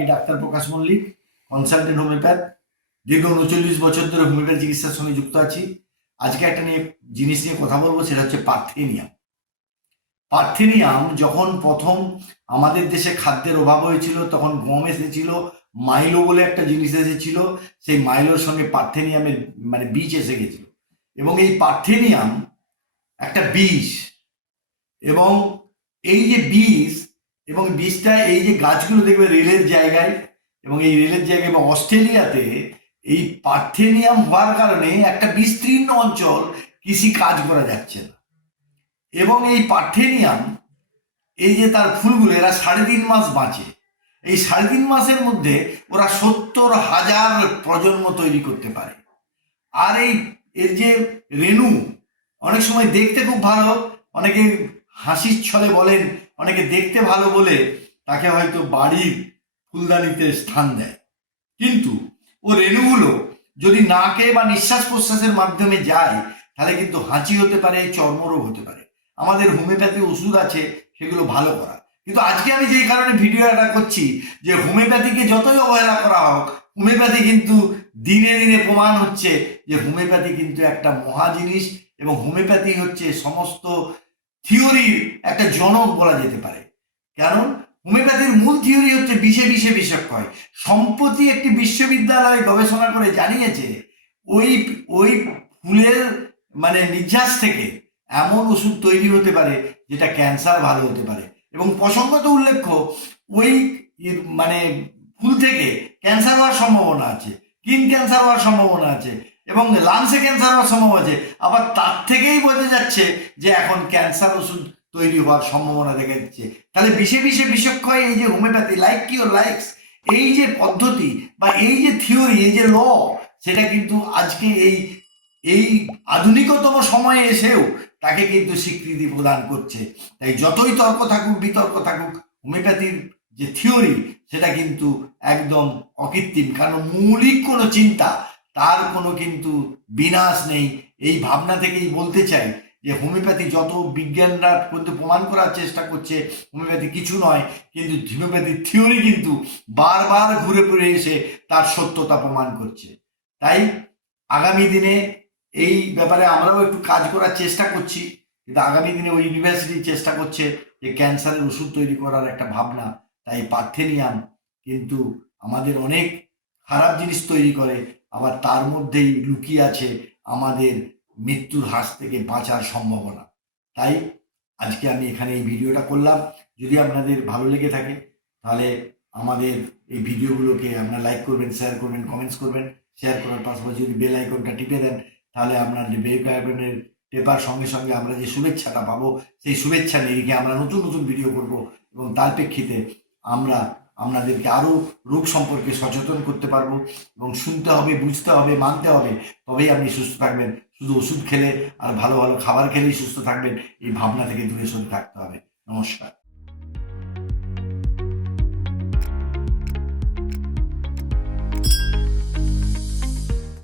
আমি doctor Prakash Mallick consultant homoeopath দীর্ঘ উনচল্লিশ বছর ধরে হোমিওপ্যাথ চিকিৎসার সঙ্গে যুক্ত আছি। আজকে একটা নিয়ে, জিনিস নিয়ে কথা বলব, সেটা হচ্ছে পার্থেনিয়াম। পার্থেনিয়াম যখন প্রথম আমাদের দেশে খাদ্যের অভাব হয়েছিল, তখন গম এসেছিল, মাইলো বলে একটা জিনিস এসেছিল, সেই মাইলোর সঙ্গে পার্থেনিয়ামের মানে বীজ এসে গেছিল। এবং এই পার্থেনিয়াম একটা বীজ, এবং এই যে বীজ এবং বীজটা এই যে গাছগুলো দেখবে রেলের জায়গায়, এবং এই রেলের জায়গায় এবং অস্ট্রেলিয়াতে এই পার্থেনিয়াম হওয়ার কারণে একটা বিস্তীর্ণ অঞ্চল কৃষি কাজ করা যাচ্ছে না। এবং এই পার্থেনিয়াম, এই যে তার ফুলগুলো, এরা সাড়ে তিন মাস বাঁচে। এই সাড়ে তিন মাসের মধ্যে ওরা সত্তর হাজার প্রজন্ম তৈরি করতে পারে। আর এই, এর যে রেণু, অনেক সময় দেখতে খুব ভালো, অনেকে হাসির ছলে বলেন অনেকে দেখতে ভালো বলে তাকে হয়তো বাড়ির ফুলদানিতে স্থান দেয়। কিন্তু ও রেণুগুলো যদি নাকে বা নিঃশ্বাস প্রশ্বাসের মাধ্যমে যায়, তাহলে কিন্তু হাঁচি হতে পারে, চর্মরোগ হতে পারে। আমাদের হোমিওপ্যাথি ওষুধ আছে, সেগুলো ভালো করা। কিন্তু আজকে আমি যেই কারণে ভিডিও ভিডিওটা করছি, যে হোমিওপ্যাথিকে যতই অবহেলা করা হোক, হোমিওপ্যাথি কিন্তু দিনে দিনে প্রমাণ হচ্ছে যে হোমিওপ্যাথি কিন্তু একটা মহা জিনিস এবং হোমিওপ্যাথি হচ্ছে সমস্ত থিওরির একটা জনক বলা যেতে পারে। কারণ হোমিওপ্যাথির মূল থিওরি হচ্ছে বিষে বিষে বিষক্ষয় সম্প্রতি একটি বিশ্ববিদ্যালয় গবেষণা করে জানিয়েছে, ওই ওই ফুলের মানে নির্যাস থেকে এমন ওষুধ তৈরি হতে পারে যেটা ক্যান্সার ভালো হতে পারে। এবং প্রসঙ্গত উল্লেখ্য, ওই মানে ফুল থেকে ক্যান্সার হওয়ার সম্ভাবনা আছে। কিন ক্যান্সার হওয়ার সম্ভাবনা আছে। এবং লাংসে ক্যান্সার হওয়ার সম্ভাবনা আছে। আবার তার থেকেই বোঝা যাচ্ছে যে এখন ক্যান্সার ওষুধ তৈরি হওয়ার সম্ভাবনা দেখা দিচ্ছে। তাহলে বিষে বিষে বিষক্ষয় এই যে হোমিওপ্যাথি লাইক কিওর লাইকস এই যে পদ্ধতি বা এই যে থিওরি এই যে ল সেটা কিন্তু আজকে এই এই আধুনিকতম সময়ে এসেও তাকে কিন্তু স্বীকৃতি প্রদান করছে। তাই যতই তর্ক থাকুক, বিতর্ক থাকুক হোমিওপ্যাথির যে থিওরি সেটা কিন্তু একদম অকৃত্রিম। কারণ মৌলিক কোনো চিন্তা তার কোনো কিন্তু বিনাশ নেই। এই ভাবনা থেকেই বলতে চাই যে, হোমিওপ্যাথি যত বিজ্ঞানরা কিন্তু প্রমাণ করার চেষ্টা করছে, হোমিওপ্যাথি কিছু নয়, কিন্তু হোমিওপ্যাথির থিওরি কিন্তু বারবার ঘুরে ফিরে এসে তার সত্যতা প্রমাণ করছে। তাই আগামী দিনে এই ব্যাপারে আমরাও একটু কাজ করার চেষ্টা করছি, কিন্তু আগামী দিনে ওই ইউনিভার্সিটি চেষ্টা করছে যে, ক্যান্সারের ওষুধ তৈরি করার একটা ভাবনা তাই পার্থেনিয়াম কিন্তু আমাদের অনেক খারাপ জিনিস তৈরি করে আবার তার মধ্যেই লুকিয়ে আছে আমাদের মৃত্যুর হাত থেকে বাঁচার সম্ভাবনা। তাই আজকে আমি এখানে এই ভিডিওটা করলাম। যদি আপনাদের ভালো লেগে থাকে, তাহলে আমাদের এই ভিডিওগুলোকে আপনারা লাইক করবেন শেয়ার করবেন কমেন্টস করবেন। শেয়ার করার পাশাপাশি যদি বেল আইকনটা টিপে দেন, তাহলে আপনার বেল আইকনের টেপার সঙ্গে সঙ্গে আমরা যে শুভেচ্ছাটা পাবো, সেই শুভেচ্ছা নিরিখে আমরা নতুন নতুন ভিডিও করব এবং তার প্রেক্ষিতে আমরা আপনাদেরকে আরও রোগ সম্পর্কে সচেতন করতে পারব এবং শুনতে হবে, বুঝতে হবে, মানতে হবে। তবেই আপনি সুস্থ থাকবেন। শুধু ওষুধ খেলে আর ভালো ভালো খাবার খেলেই সুস্থ থাকবেন, এই ভাবনা থেকে দূরে সরে থাকতে হবে। নমস্কার।